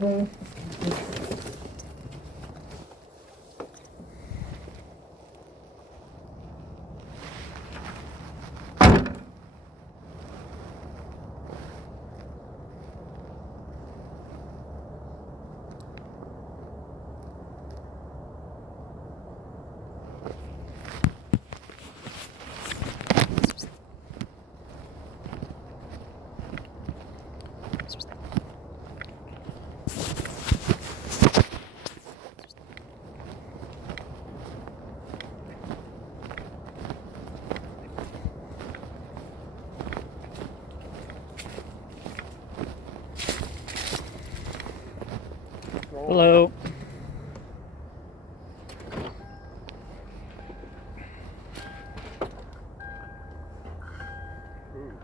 Hello.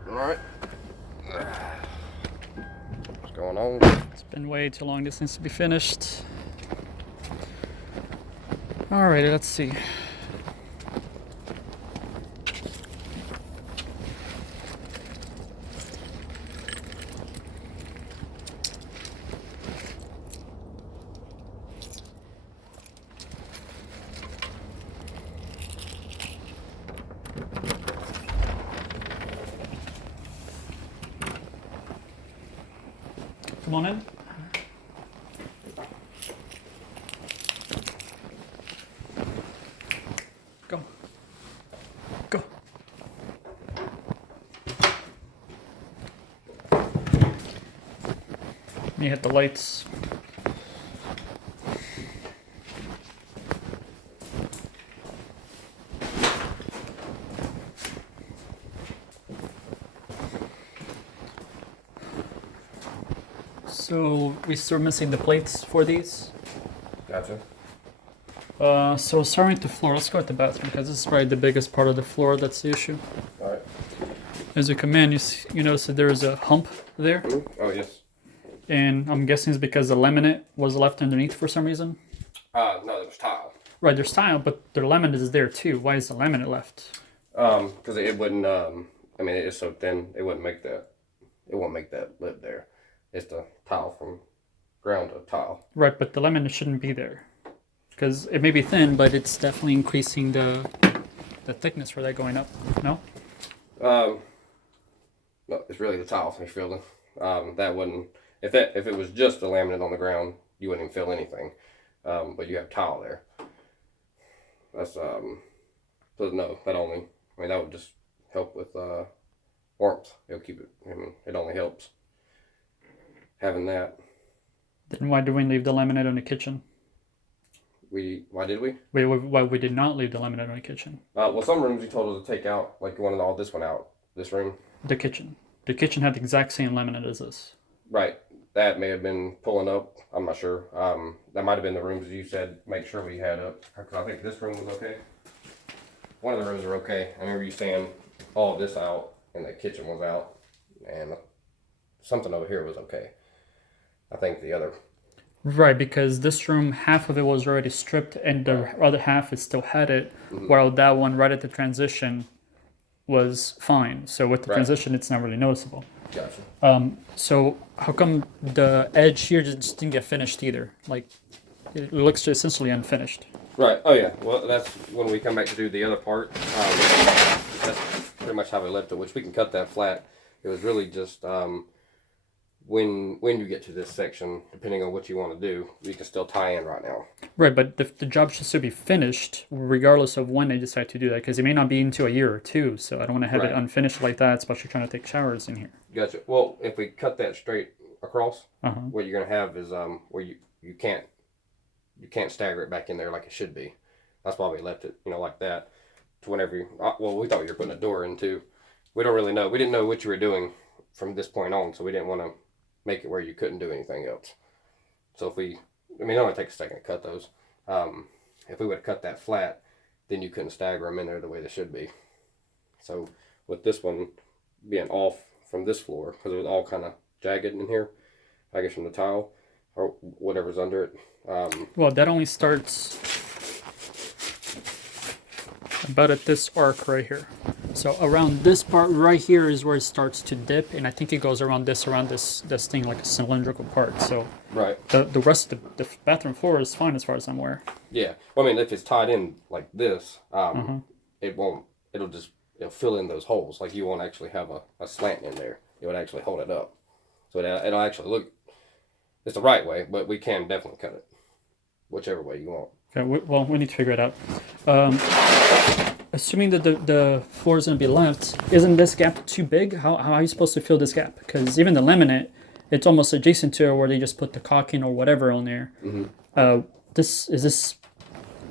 All right. What's going on? It's been way too long. This needs to be finished. Alrighty, let's see. Come on in. Go. Go. Let me hit the lights. So we're still missing the plates for these. Gotcha. So starting with the floor, let's go with the bathroom because this is probably the biggest part of the floor. That's the issue. All right. As you come in, you notice that there's a hump there, Oh, yes. and I'm guessing it's because the laminate was left underneath for some reason. No, there was tile. Right, there's tile, but the laminate is there too. Why is the laminate left? Because it wouldn't, I mean, it's so thin, it won't make that lip there. It's the tile from ground to tile. Right, but the laminate shouldn't be there because it may be thin, but it's definitely increasing the thickness for that going up. No. No, it's really the tile you're feeling. That wouldn't, if it was just the laminate on the ground, you wouldn't even feel anything. But you have tile there. That's, so no, that only, I mean, that would just help with, warmth. It'll keep it, I mean, it only helps having that. Then why do we leave the laminate on the kitchen? Why did we? Why we did not leave the laminate on the kitchen? Well, some rooms you told us to take out, like you wanted all this one out. This room? The kitchen. The kitchen had the exact same laminate as this. Right. That may have been pulling up. I'm not sure. That might have been the rooms you said make sure we had up. Because I think this room was okay. One of the rooms are okay. I remember you saying all of this out and the kitchen was out. And something over here was okay. I think the other... Right, because this room, half of it was already stripped and the other half it still had it, while that one right at the transition was fine. So with the transition, it's not really noticeable. Gotcha. So how come the edge here just didn't get finished either? Like, it looks essentially unfinished. Right. Oh, yeah. Well, that's when we come back to do the other part. That's pretty much how we left it, which we can cut that flat. It was really just... when you get to this section, depending on what you want to do, you can still tie in right now. Right, but the job should still be finished regardless of when they decide to do that, because it may not be into a year or two, so I don't want to have it unfinished like that, especially trying to take showers in here. Gotcha. Well, if we cut that straight across, what you're going to have is where you can't stagger it back in there like it should be. That's why we left it, like that. To whenever you, well, we thought you were putting a door in too. We don't really know. We didn't know what you were doing from this point on, so we didn't want to make it where you couldn't do anything else. So if it only takes a second to cut those. If we would have cut that flat, then you couldn't stagger them in there the way they should be. So with this one being off from this floor, because it was all kind of jagged in here, I guess from the tile or whatever's under it. Well, that only starts about at this arc right here. So around this part right here is where it starts to dip, and I think it goes around this thing like a cylindrical part. So Right. the rest of the bathroom floor is fine as far as I'm aware. Yeah. Well, I mean, if it's tied in like this, it won't. It'll fill in those holes. Like you won't actually have a slant in there. It would actually hold it up. So it'll actually look. It's the right way, but we can definitely cut it, whichever way you want. Okay. Well, we need to figure it out. Assuming that the floor is going to be left, isn't this gap too big? How are you supposed to fill this gap? Because even the laminate, it's almost adjacent to it where they just put the caulking or whatever on there. This.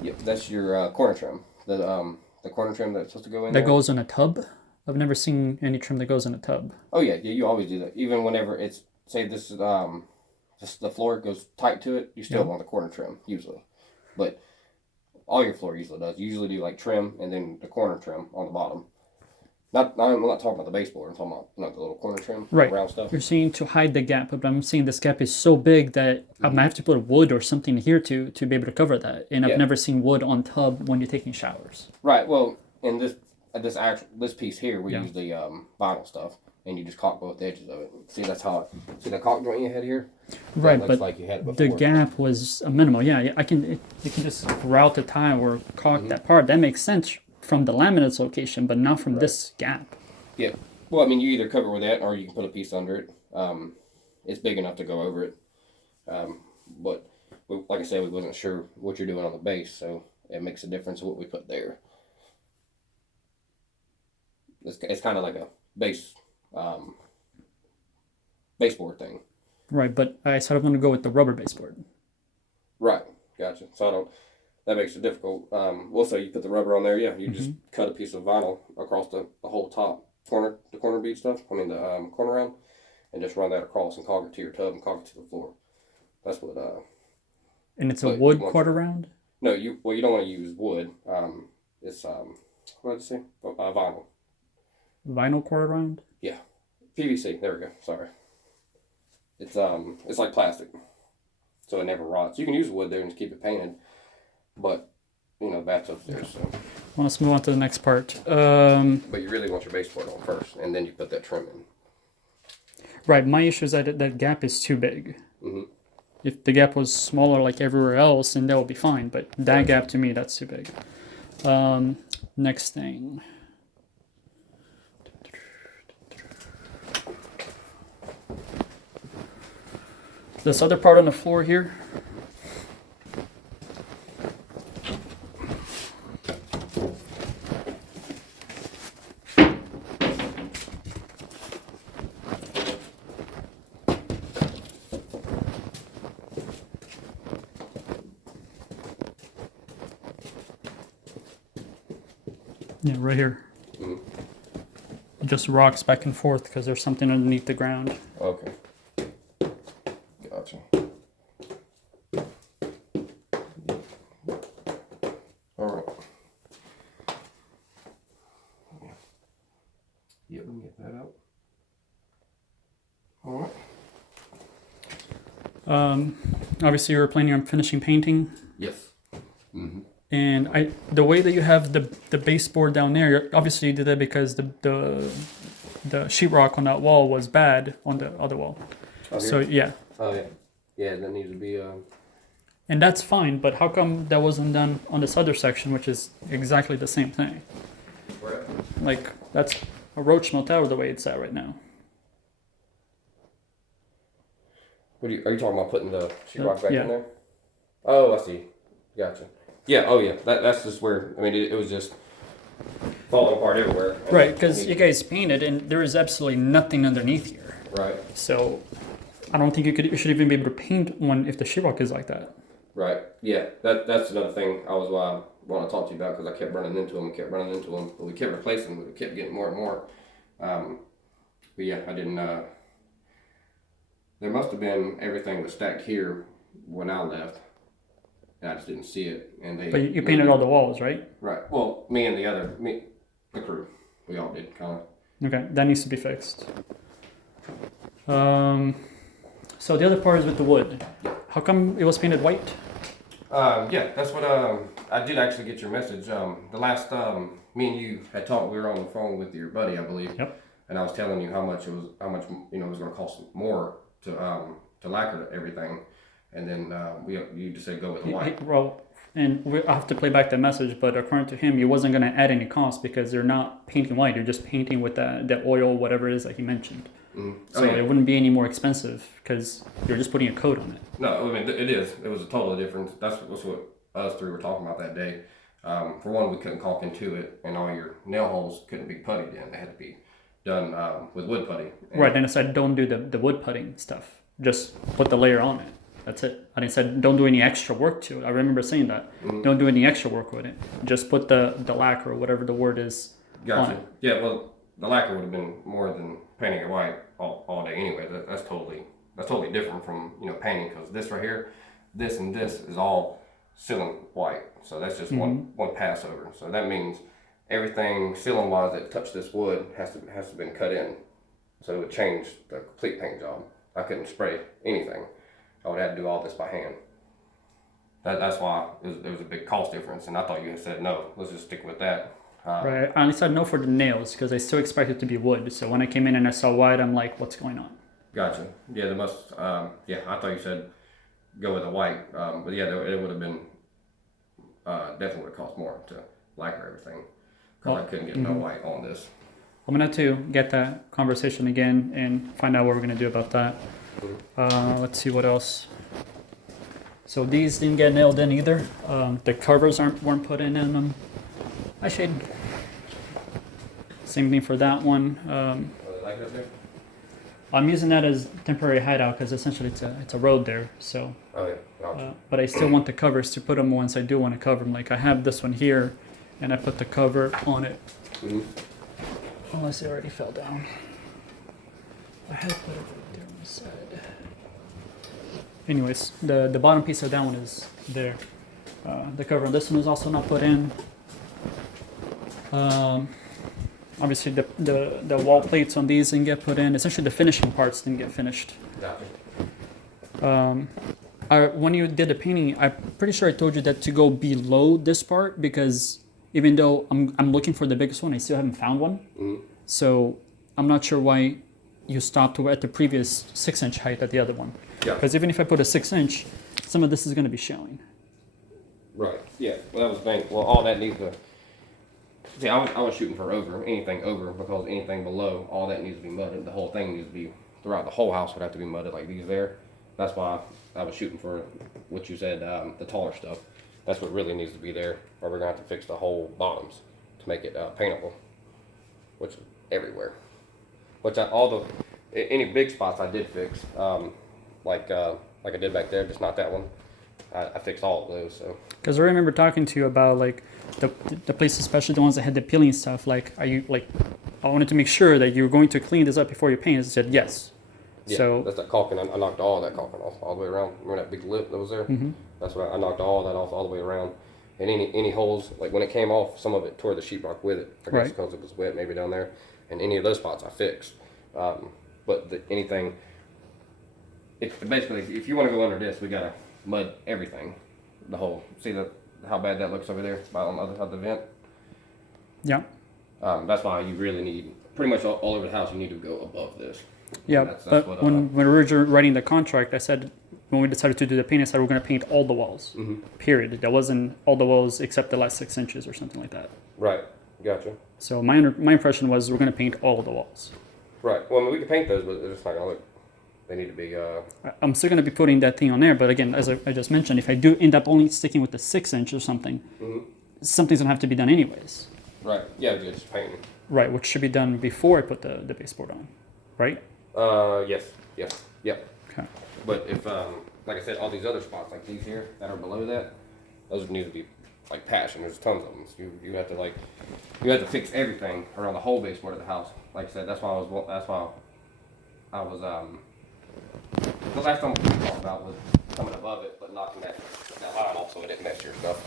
Yep, that's your corner trim. The corner trim that's supposed to go in That there. goes in a tub? I've never seen any trim that goes in a tub. Oh yeah, you always do that. Even whenever it's say this is just the floor goes tight to it, you still want the corner trim usually, but all your floor usually does. You usually do like trim and then the corner trim on the bottom. I'm not talking about the baseboard. I'm talking about the little corner trim, Right. round stuff. You're saying to hide the gap, but I'm saying this gap is so big that I might have to put wood or something here to be able to cover that. And I've never seen wood on tub when you're taking showers. Right. Well, in this piece here, we use the vinyl stuff, and you just caulk both edges of it. See see the caulk joint you had here? Right, That but looks like you had it the before. gap was a minimal. Yeah, you can just route the tile or caulk that part. That makes sense from the laminate's location, but not from this gap. Yeah. Well, I mean, you either cover with that, or you can put a piece under it. It's big enough to go over it. But like I said, we wasn't sure what you're doing on the base, so it makes a difference what we put there. It's kind of like a baseboard thing. Right, but I said I'm going to go with the rubber baseboard. Right, gotcha. So that makes it difficult. Also, you put the rubber on there. Yeah, you just cut a piece of vinyl across the whole top corner, the corner bead stuff. I mean the corner round, and just run that across and caulk it to your tub and caulk it to the floor. That's what. And it's a wood quarter round. No, you don't want to use wood. It's what did I say? Vinyl. Vinyl quarter round. Yeah, PVC. There we go. Sorry. It's like plastic, so it never rots. You can use wood there and just keep it painted, but that's upstairs. So. Well, let's move on to the next part. But you really want your baseboard on first, and then you put that trim in. Right. My issue is that gap is too big. If the gap was smaller like everywhere else, then that would be fine. But that gap to me, that's too big. Next thing. This other part on the floor here. Yeah, right here. It just rocks back and forth because there's something underneath the ground. Okay. Gotcha. All right. Yeah, we can get that out. All right. Obviously, you were planning on finishing painting. Yes. And the way that you have the baseboard down there, obviously you did that because the sheetrock on that wall was bad on the other wall. Oh, So yeah, Oh yeah. Yeah, that needs to be. and that's fine. But how come that wasn't done on this other section, which is exactly the same thing? Where? Like that's a roach motel the way it's at right now. Are you talking about putting the sheetrock back Yeah. in there? Oh, I see. Gotcha. Yeah. Oh yeah. That's just where. I mean, it was just falling apart everywhere. Right, because you guys painted and there is absolutely nothing underneath here. Right. So I don't think you should even be able to paint one if the sheetrock is like that. Right. Yeah. That's another thing I want to talk to you about because I kept running into them, but we kept replacing them. We kept getting more and more. But yeah, I didn't. There must have been everything was stacked here when I left. And I just didn't see it. And But you painted all the walls, right? Right. Well, me and the crew, we all did kind of. Okay, that needs to be fixed. So the other part is with the wood. How come it was painted white? Yeah, that's what I did actually get your message. The last me and you had talked, we were on the phone with your buddy, I believe. Yep. And I was telling you how much it was going to cost more to lacquer everything, and then you just said go with the white. Well, and I have to play back that message, but according to him, he wasn't going to add any cost because they're not painting white. You're just painting with the oil, whatever it is that he mentioned. Mm-hmm. So it wouldn't be any more expensive because you're just putting a coat on it. No, I mean it is. It was a totally different. That's what us three were talking about that day. For one, we couldn't caulk into it, and all your nail holes couldn't be puttied in. They had to be done with wood putty. Right, and I said don't do the wood putting stuff. Just put the layer on it. That's it. And I said don't do any extra work to it. I remember saying that. Mm-hmm. Don't do any extra work with it. Just put the lacquer or whatever the word is on it. Yeah, well, the lacquer would have been more than painting it white all day anyway. That's totally different from painting, because this right here, this and this is all sealing white. So that's just one pass over. So that means everything sealing wise that touched this wood has to been cut in. So it would change the complete paint job. I couldn't spray anything. I would have to do all this by hand. That's why there was a big cost difference, and I thought you had said no. Let's just stick with that. Right. I only said no for the nails because I still expected it to be wood. So when I came in and I saw white, I'm like, what's going on? Gotcha. Yeah, there must. Yeah, I thought you said go with the white, but yeah, it would have been definitely would have cost more to lacquer everything, because I couldn't get no white on this. I'm gonna have to get that conversation again and find out what we're gonna do about that. Let's see what else. So these didn't get nailed in either. The covers weren't put in them. Hi Shade. Same thing for that one. Like it up there? I'm using that as temporary hideout because essentially it's a road there. So. Oh yeah. Gotcha. But I still want the covers to put them once I do want to cover them. Like I have this one here, and I put the cover on it. Mm-hmm. Unless it already fell down. I had put it right there on the side. Anyways, the bottom piece of that one is there. The cover on this one is also not put in. Obviously the wall plates on these didn't get put in. Essentially the finishing parts didn't get finished. Gotcha. When you did the painting, I'm pretty sure I told you that to go below this part, because even though I'm looking for the biggest one, I still haven't found one. Mm-hmm. So I'm not sure why you stopped at the previous 6-inch height at the other one. Yeah. Because even if I put a 6-inch, some of this is going to be showing. Right. Yeah. Well, that was the thing. Well, all that needs to. See, I was shooting for anything over, because anything below, all that needs to be mudded. The whole thing needs to be, throughout the whole house would have to be mudded like these there. That's why I was shooting for what you said, the taller stuff. That's what really needs to be there, or we're gonna have to fix the whole bottoms to make it paintable, which is everywhere. Which any big spots I did fix, like I did back there, just not that one. I fixed all of those. So. Because I remember talking to you about like the places, especially the ones that had the peeling stuff. Like, are you like? I wanted to make sure that you were going to clean this up before you paint. I said yes. Yeah, so that's that caulking. I knocked all that caulking off all the way around. Remember that big lip that was there? Mm-hmm. That's what I knocked all that off all the way around. And any holes, like when it came off, some of it tore the sheetrock with it. I guess because it was wet maybe down there. And any of those spots I fixed. But anything, basically, if you want to go under this, we got to mud everything. The whole, see how bad that looks over there on the other side of the vent? Yeah. That's why you really need, pretty much all over the house, you need to go above this. Yeah, but what, when we were writing the contract, I said, when we decided to do the paint, I said we're going to paint all the walls, period. That wasn't all the walls except the last 6 inches or something like that. Right, gotcha. So my impression was we're going to paint all of the walls. Right, well, I mean, we can paint those, but they're just not going to look, they need to be... I'm still going to be putting that thing on there, but again, as I just mentioned, if I do end up only sticking with the 6-inch or something, something's going to have to be done anyways. Right, yeah, just painting. Right, which should be done before I put the baseboard on, right? Yes. Yep. Okay. But if, like I said, all these other spots, like these here, that are below that, those need to be, like, patched, and there's tons of them. So you have to fix everything around the whole baseboard of the house. Like I said, that's why I was, the last time we talked about was coming above it, but knocking that line off so it didn't mess your stuff.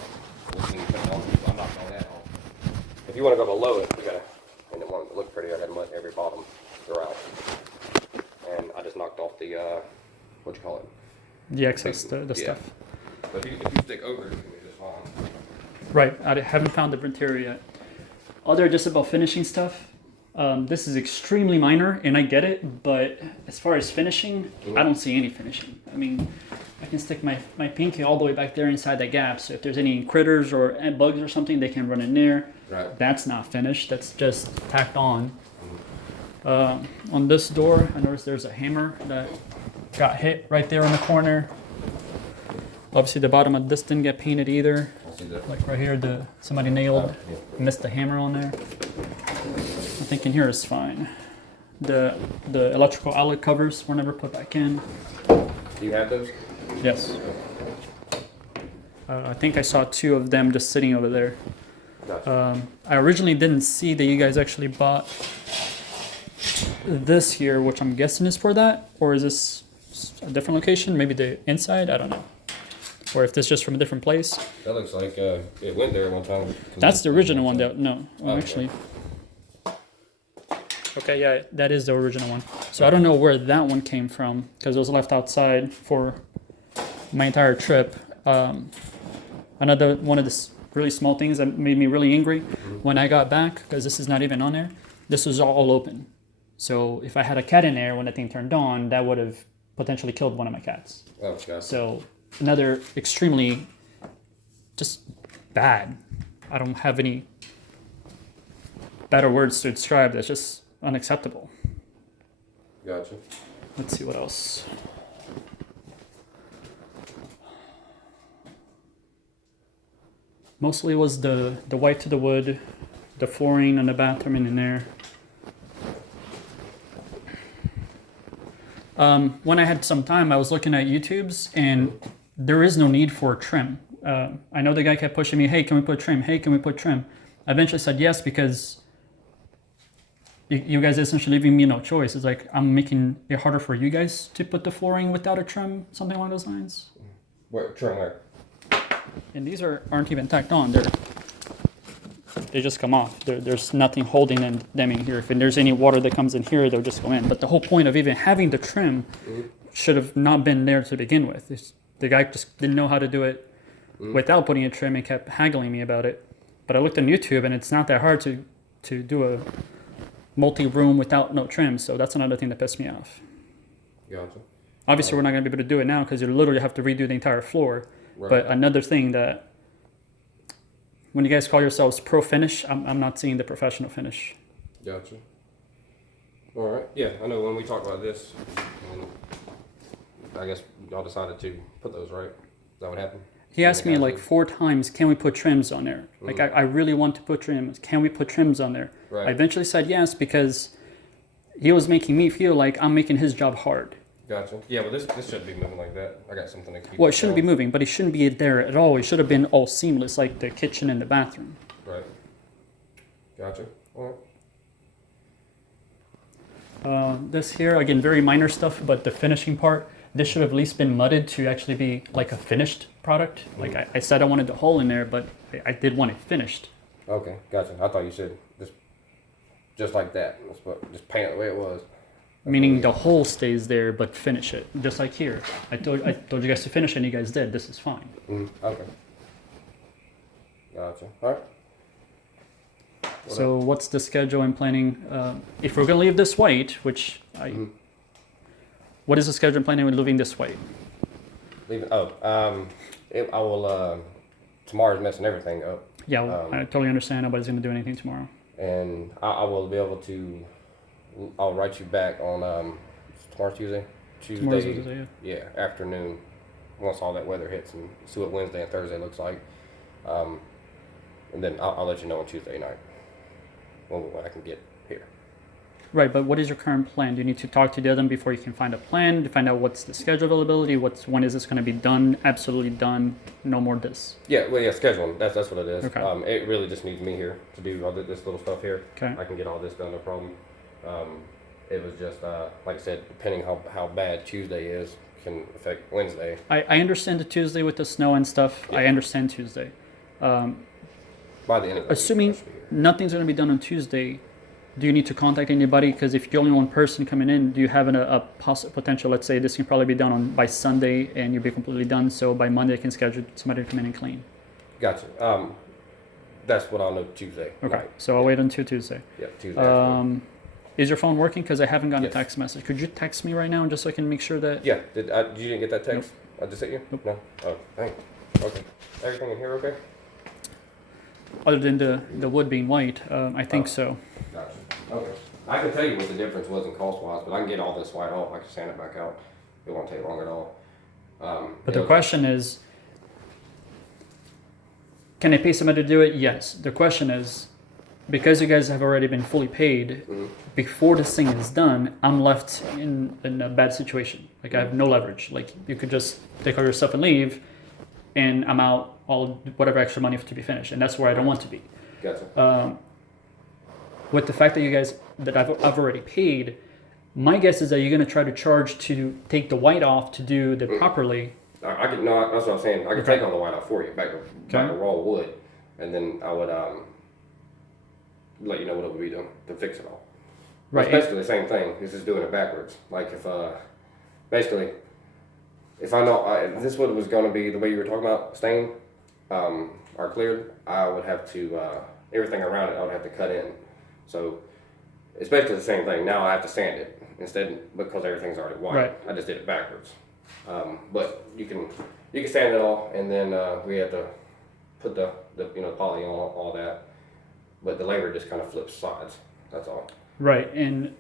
I knocked all that off. If you want to go below it, and it wanted to look pretty, I had mud every bottom throughout. And I just knocked off the, what you call it? The excess, the stuff. But if you stick over it, it's gonna be just fine. Right. I haven't found the material yet. Other just about finishing stuff. This is extremely minor, and I get it, but as far as finishing, I don't see any finishing. I mean, I can stick my pinky all the way back there inside that gap, so if there's any critters or bugs or something, they can run in there. Right. That's not finished. That's just tacked on. On this door, I noticed there's a hammer that got hit right there in the corner. Obviously, the bottom of this didn't get painted either. I see that. Like right here, somebody nailed, missed the hammer on there. I think in here is fine. The electrical outlet covers were never put back in. Do you have those? Yes. I think I saw 2 of them just sitting over there. Gotcha. I originally didn't see that you guys actually bought this here, which I'm guessing is for that, or is this a different location? Maybe the inside? I don't know. Or if this is just from a different place. That looks like it went there one time. That's the original one. No, Okay. actually. Okay, yeah, that is the original one. So I don't know where that one came from because it was left outside for my entire trip. Another one of the really small things that made me really angry when I got back, because this is not even on there, this was all open. So if I had a cat in there when the thing turned on, that would have potentially killed one of my cats. Oh, gotcha. So another extremely just bad. I don't have any better words to describe. That's just unacceptable. Gotcha. Let's see what else. Mostly was the white to the wood, the flooring in the bathroom and in there. When I had some time, I was looking at YouTube's, and there is no need for trim. I know the guy kept pushing me, hey, can we put trim? Hey, can we put trim? I eventually said yes, because you guys essentially leaving me no choice. It's like I'm making it harder for you guys to put the flooring without a trim, something along those lines. Where? Trim where? And these aren't even tacked on. They just come off. There's nothing holding them in here. If there's any water that comes in here, they'll just go in. But the whole point of even having the trim should have not been there to begin with. The guy just didn't know how to do it without putting a trim and kept haggling me about it. But I looked on YouTube, and it's not that hard to do a multi-room without no trim. So that's another thing that pissed me off. Gotcha. Obviously, we're not going to be able to do it now because you literally have to redo the entire floor. Right. But another thing that when you guys call yourselves pro finish, I'm not seeing the professional finish. Gotcha. All right. Yeah, I know when we talked about this, I guess y'all decided to put those, right? Is that what happened? He asked me like 4 times, can we put trims on there? Like, I really want to put trims. Can we put trims on there? Right. I eventually said yes because he was making me feel like I'm making his job hard. Gotcha. Yeah, but this shouldn't be moving like that. I got something to keep. Well, it shouldn't be moving, but it shouldn't be there at all. It should have been all seamless, like the kitchen and the bathroom. Right. Gotcha. All right. This here, again, very minor stuff, but the finishing part, this should have at least been mudded to actually be like a finished product. Like I said, I wanted the hole in there, but I did want it finished. Okay, gotcha. I thought you said just like that. Just paint it the way it was. Meaning the hole stays there, but finish it, just like here. I told you guys to finish, and you guys did. This is fine. Okay. Gotcha. All right. So what's the schedule and planning? If we're gonna leave this white, which what is the schedule and planning with leaving this white? Leaving. I will. Tomorrow's messing everything up. Yeah, well, I totally understand. Nobody's gonna do anything tomorrow. And I will be able to. I'll write you back on tomorrow's Tuesday. Tomorrow's Tuesday, yeah, afternoon. Once all that weather hits and see what Wednesday and Thursday looks like, and then I'll let you know on Tuesday night when I can get here. Right, but what is your current plan? Do you need to talk to the other before you can find a plan to find out what's the schedule availability? When is this going to be done? Absolutely done. No more this. Yeah, well, yeah, scheduling. That's what it is. Okay. It really just needs me here to do all this little stuff here. Okay. I can get all this done, no problem. It was just like I said, depending how bad Tuesday is can affect Wednesday. I understand the Tuesday with the snow and stuff. Yeah. I understand Tuesday. By the end of the Assuming week, I should be here. nothing's going to be done on Tuesday, do you need to contact anybody? Because if you're only one person coming in, do you have a potential, let's say this can probably be done by Sunday and you'll be completely done, so by Monday I can schedule somebody to come in and clean? Gotcha. That's what I'll know Tuesday. Okay, Right. so I'll wait until Tuesday. Yeah, Tuesday. Is your phone working? Because I haven't gotten Yes. a text message. Could you text me right now just so I can make sure that... Yeah, you didn't get that text? I just hit you? Nope. No? Oh, dang. Okay. Everything in here okay? Other than the wood being white, I think so. Gotcha. Okay. I can tell you what the difference was in cost wise, but I can get all this white off. I can sand it back out. It won't take long at all. But the question is, can I pay somebody to do it? Yes. The question is, because you guys have already been fully paid, before this thing is done, I'm left in a bad situation. Like I have no leverage. Like you could just take all your stuff and leave, and I'm out all whatever extra money to be finished, and that's where I don't want to be. Gotcha. With the fact that you guys that I've already paid, my guess is that you're gonna try to charge to take the white off to do the properly. I could no, that's what I'm saying. I could take all the white off for you, back to raw wood, and then I would let you know what it would be done to fix it all. Right. It's basically the same thing. It's just doing it backwards. Like if basically, if I know if this wood was going to be the way you were talking about stained or cleared, I would have to everything around it. I would have to cut in. So it's basically the same thing. Now I have to sand it instead because everything's already white. Right. I just did it backwards. But you can sand it all, and then we have to put the poly on all that. But the labor just kind of flips sides. That's all. Right, and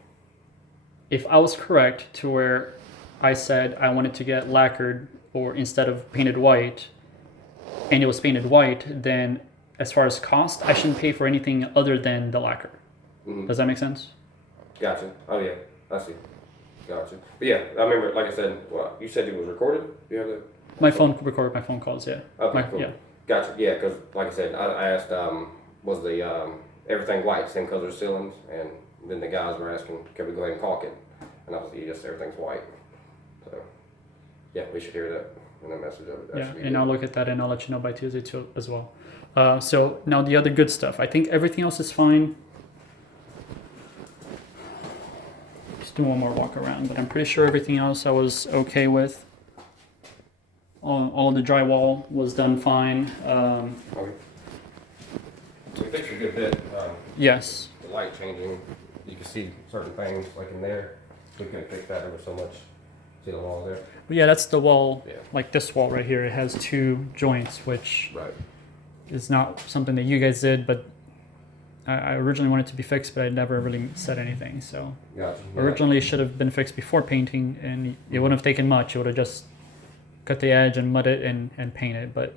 if I was correct to where I said I wanted to get lacquered or instead of painted white, and it was painted white, then as far as cost, I shouldn't pay for anything other than the lacquer. Mm-hmm. Does that make sense? Gotcha. Oh yeah, I see. Gotcha. But yeah, I remember, like I said, you said it was recorded? Do you have the... My phone recorded my phone calls, yeah. Okay, cool. Yeah. Gotcha. Yeah, because like I said, I asked, was the everything white, same color ceilings, and then the guys were asking, can we go ahead and caulk it? And I was like, yes, everything's white. So yeah, we should hear that in the message of it. That Yeah, should be and good. I'll look at that and I'll let you know by Tuesday too as well. So now the other good stuff. I think everything else is fine. Just do one more walk around, but I'm pretty sure everything else I was okay with. All the drywall was done fine. Okay. We fixed a good bit. Yes. The light changing, you can see certain things like in there. We couldn't fix that. There was so much. See the wall there? But yeah, that's the wall. Yeah. Like this wall right here. It has two joints, which Right. is not something that you guys did, but I originally wanted to be fixed, but I never really said anything. So Gotcha. Yeah. originally it should have been fixed before painting, and it wouldn't have taken much. It would have just cut the edge and mud it and paint it. But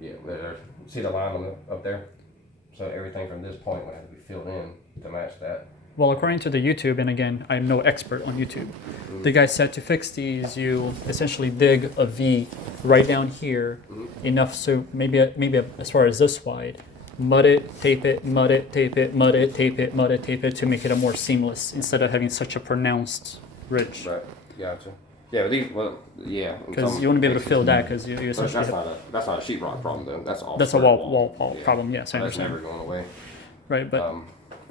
Yeah, there. See the line on up there? So everything from this point would have to be filled in to match that. well, according to the YouTube, and again, I'm no expert on YouTube, the guy said to fix these, you essentially dig a V right down here, enough so maybe as far as this wide, mud it, tape it, mud it, tape it, mud it, tape it, mud it, tape it to make it a more seamless instead of having such a pronounced ridge. Right. Gotcha. Yeah, but these, well, yeah. Because you want to be able to fill that because you essentially That's not a sheetrock problem though. That's all. that's a wall Yeah. problem. Yes, I That's understand. never going away. Right, but All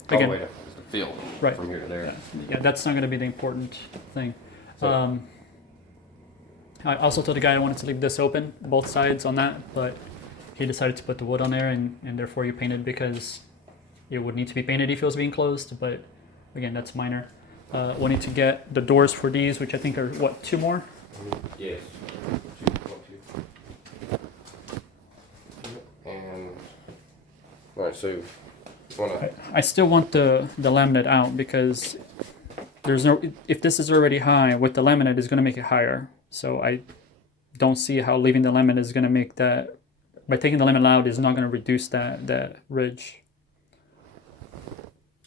again- the way to the field. Right. From here to there. yeah, that's not going to be the important thing. So- I also told the guy I wanted to leave this open, both sides on that, but he decided to put the wood on there, and therefore you painted because it would need to be painted if it was being closed. But again, that's minor. We need to get the doors for these, which I think are what, 2 more. Yes. And all right, so wanna I still want the laminate out because there's no, if this is already high, with the laminate is going to make it higher. So I don't see how leaving the laminate is going to make that, by taking the laminate out is not going to reduce that ridge.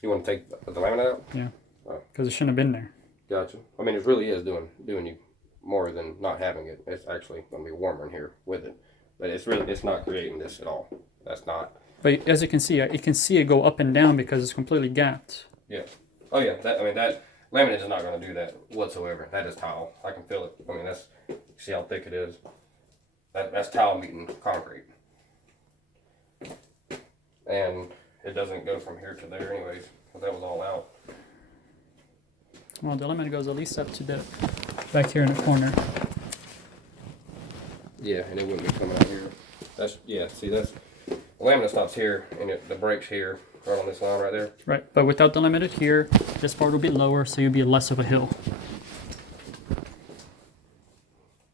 you want to take the laminate out? Yeah, Oh. because it shouldn't have been there. Gotcha. I mean, it really is doing you more than not having it. It's actually going to be warmer in here with it, but it's not creating this at all. That's not. But as you can see it go up and down because it's completely gapped. Yeah. Oh yeah. That laminate is not going to do that whatsoever. That is tile. I can feel it. I mean, see how thick it is. That's tile meeting concrete. And it doesn't go from here to there anyways, because that was all out. Well, the limit goes at least up to the back here in the corner. Yeah, and it wouldn't be coming out here. That's, yeah, see, that's, the laminate stops here, and the brake's here, right on this line right there. Right, but without the limited here, this part will be lower, so you'll be less of a hill.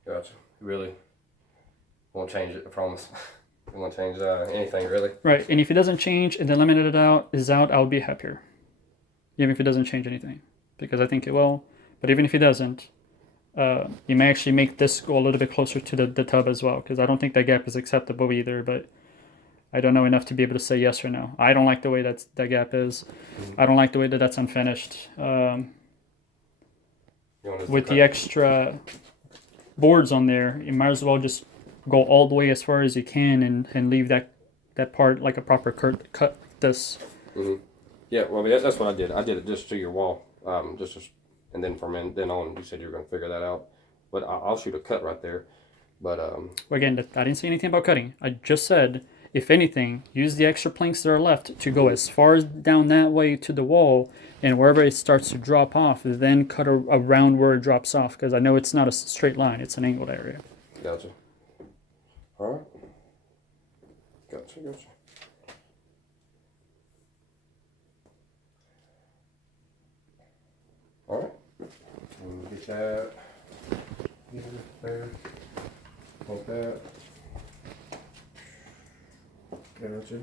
Gotcha. Really won't change it, I promise. It won't change anything, really. Right, and if it doesn't change and the limited is out, I'll be happier. Even if it doesn't change anything, because I think it will. But even if it doesn't, you may actually make this go a little bit closer to the tub as well, because I don't think that gap is acceptable either, but I don't know enough to be able to say yes or no. I don't like the way that gap is. I don't like the way that that's unfinished. With the extra boards on there, you might as well just go all the way as far as you can and leave that part like a proper cut this. Mm-hmm. Yeah, well, I mean, that's what I did. I did it just to your wall, and then from then on, you said you were going to figure that out. But I'll shoot a cut right there. But again, I didn't say anything about cutting. I just said, if anything, use the extra planks that are left to go as far down that way to the wall, and wherever it starts to drop off, then cut around where it drops off, because I know it's not a straight line; it's an angled area. Gotcha. All right. Gotcha. All right. We'll get that here, there, like that. Gotcha.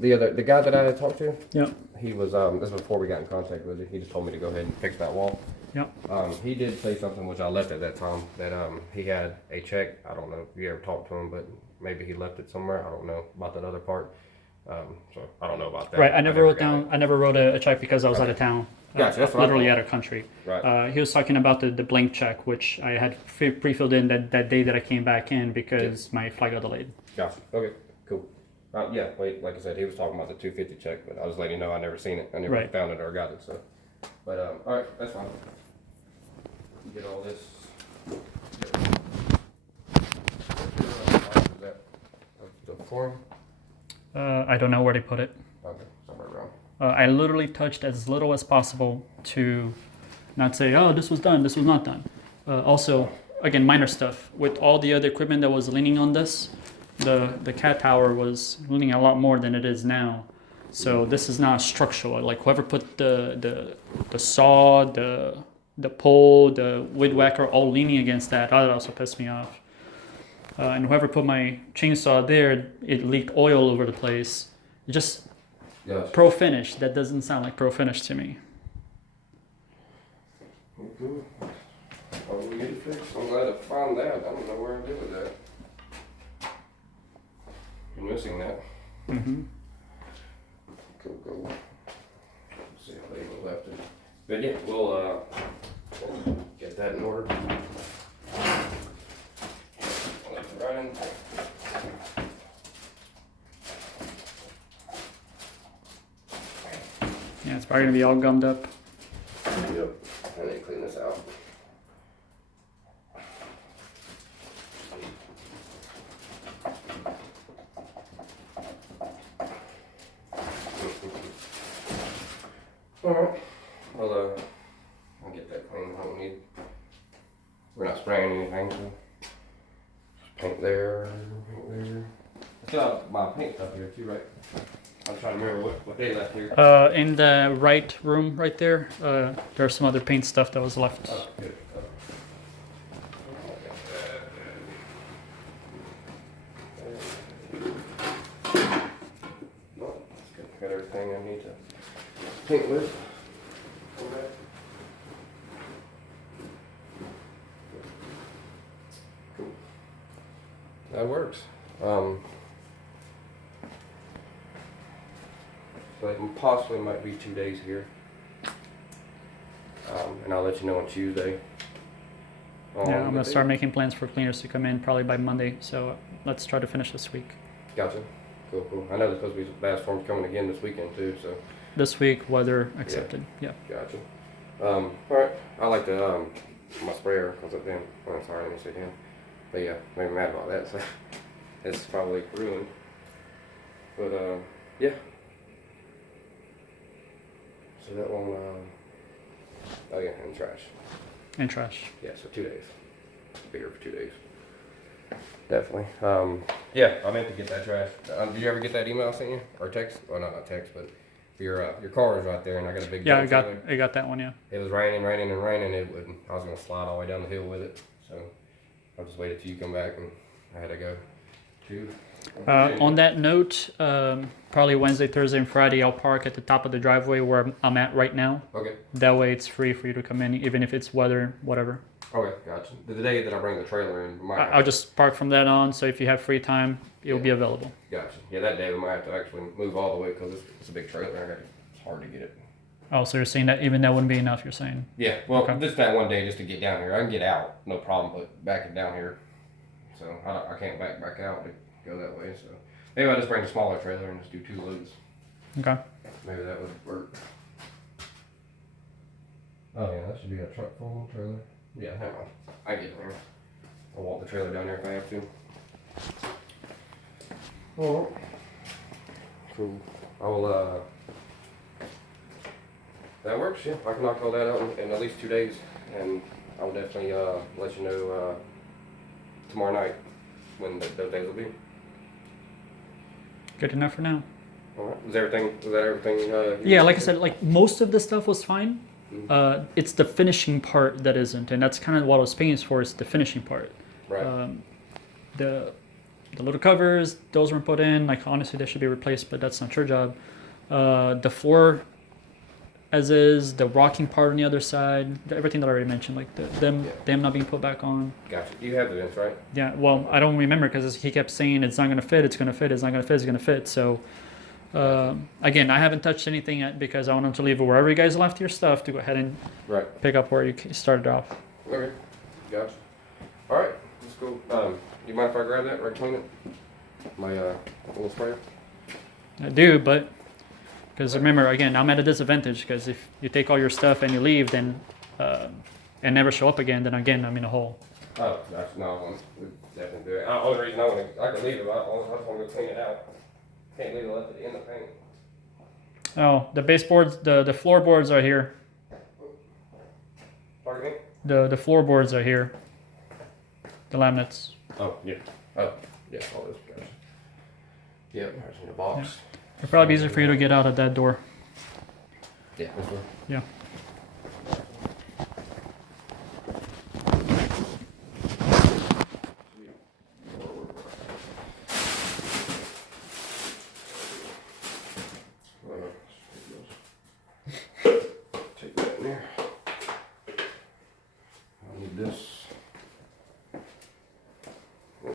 The guy that I had talked to. Yep. He was this was before we got in contact with it. He just told me to go ahead and fix that wall. Yep. He did say something which I left at that time, that he had a check. I don't know if you ever talked to him, but maybe he left it somewhere. I don't know about that other part. So I don't know about that. Right. I never wrote a check because I was out of town. Gotcha. That's what literally out of country. Right. He was talking about the blank check, which I had pre-filled in that day that I came back in because my flight got delayed. Gotcha. Okay. Cool. Yeah. Like I said, he was talking about the $250 check, but I was letting you know I never seen it. I never found it or got it. So, but all right, that's fine. Get all this. Is that the form? I don't know where they put it. Okay, somewhere around. I literally touched as little as possible to not say, oh, this was done, this was not done. Also, again, minor stuff. With all the other equipment that was leaning on this, the cat tower was leaning a lot more than it is now. So this is not structural. Like whoever put the saw, the pole, the weed whacker all leaning against that also pissed me off. And whoever put my chainsaw there, it leaked oil over the place. Just pro finish. That doesn't sound like pro finish to me. Good. Well, we get it fixed. I'm glad to find that. I don't know where I did with that. You're missing that. Mm-hmm. Cool. Let's see if they even left it. But yeah, we'll get that in order. Left it right in. Yeah, it's probably gonna be all gummed up. Yep. I need to clean this out. Alright. Well, I'll get that clean. I don't need. We're not spraying anything, so just paint there, paint there. I still have my paint stuff here too, right? I'm trying to remember what they left here. In the right room, right there, there's some other paint stuff that was left. Oh, good. Got everything I need to paint with. Okay. Cool. That works. So it possibly might be 2 days here. And I'll let you know on Tuesday. Yeah, I'm gonna start making plans for cleaners to come in probably by Monday. So let's try to finish this week. Gotcha. Cool. I know there's supposed to be some bad storms coming again this weekend too. So. This week, weather accepted. Yeah. Gotcha. All right. I like the my sprayer because it then. Oh, sorry, let me say him. But yeah, made me mad about that. So it's probably ruined. But yeah. So that one, oh yeah, and trash. And trash. Yeah, so 2 days. Be here for 2 days. Definitely. Yeah, I meant to get that trash. Did you ever get that email I sent you or text? Well, not text, but your car is right there, and I got a big. Yeah, dump I got that one. Yeah. It was raining. I was gonna slide all the way down the hill with it, so I just waited till you come back, and I had to go. On that note, probably Wednesday, Thursday, and Friday, I'll park at the top of the driveway where I'm at right now. Okay. That way, it's free for you to come in, even if it's weather, whatever. Okay, gotcha. The day that I bring the trailer in, I'll just park from that on. So if you have free time, it'll be available. Gotcha. Yeah, that day we might have to actually move all the way because it's a big trailer. It's hard to get it. Oh, so you're saying that even that wouldn't be enough? You're saying? Yeah. Well, Okay. just that one day just to get down here. I can get out, no problem, but backing down here, so I can't back out to go that way. So maybe I'll just bring a smaller trailer and just do 2 loads. Okay. Maybe that would work. Oh yeah, that should be a truck full trailer. Yeah, hang on. I get there. I'll walk the trailer down there if I have to. Oh, cool. I will. That works. Yeah, I can knock all that out in at least 2 days, and I'll definitely let you know tomorrow night when those days will be. Good enough for now. All right. Was that everything? Yeah, like I said, like most of the stuff was fine. It's the finishing part that isn't, and that's kind of what I was paying for. Is the finishing part. Right. The little covers, those weren't put in. Like honestly, they should be replaced, but that's not your job. The floor, as is, the rocking part on the other side, everything that I already mentioned, like them not being put back on. Gotcha. You have the vents, right? Yeah. Well, I don't remember because he kept saying it's not gonna fit. It's gonna fit. It's not gonna fit. It's gonna fit. So. Again, I haven't touched anything yet because I wanted to leave it wherever you guys left your stuff to go ahead and pick up where you started off. Okay, gotcha. All right, let's go. You mind if I grab that right clean it? My little sprayer. I do, but because remember, again, I'm at a disadvantage because if you take all your stuff and you leave, then and never show up again, then again I'm in a hole. Oh, that's no, we definitely do it. Only reason I can leave it, I just want to go clean it out. Can't leave it left at the end of the paint. Oh, the baseboards, the floorboards are here. Pardon me? The floorboards are here. The laminates. Oh, yeah. Oh, yeah, all this, gotcha. Yep, there's in the box. It'll probably be easier for you to get out of that door. Yeah, this one? Yeah. Take that in there. I need this.